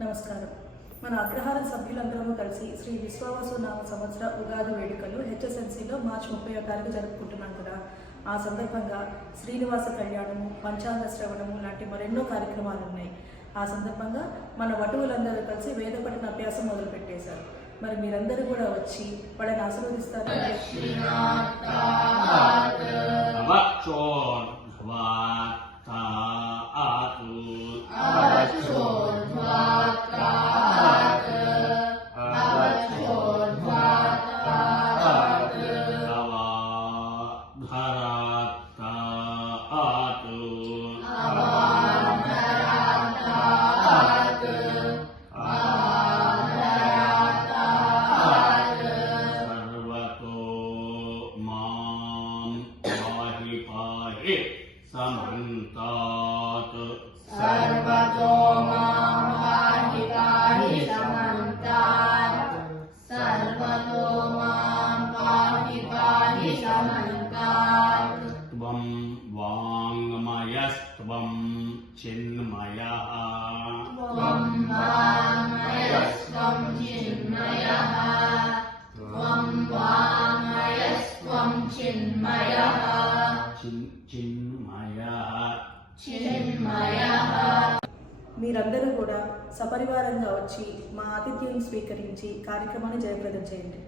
నమస్కారం. మన అగ్రహారం సభ్యులందరూ కలిసి శ్రీ విశ్వావసు నామ సంవత్సర ఉగాది వేడుకలు హెచ్ఎస్ఎన్సీలో మార్చి 30వ తారీఖు జరుపుకుంటున్నాం కూడా. ఆ సందర్భంగా శ్రీనివాస కళ్యాణము, పంచాంగ శ్రవణము లాంటి మరెన్నో కార్యక్రమాలు ఉన్నాయి. ఆ సందర్భంగా మన వటువులందరూ కలిసి వేద పఠన అభ్యాసం మొదలుపెట్టేశారు. మరి మీరందరూ కూడా వచ్చి వాళ్ళని ఆశీర్వదిస్తారు. समन्तात् सर्वतो मां पाहि पाहि समन्तात् सर्वतो मां पाहि पाहि समन्तात् त्वं वाङ्मयस्त्वं चिन्मयः त्वं वाङ्मयस्त्वं चिन्मयः त्वं वाङ्मयस्त्वं चिन्मयः మీరందరూ కూడా సపరివారంగా వచ్చి మా ఆతిథ్యం స్వీకరించి కార్యక్రమాన్ని జయప్రదం చేయండి.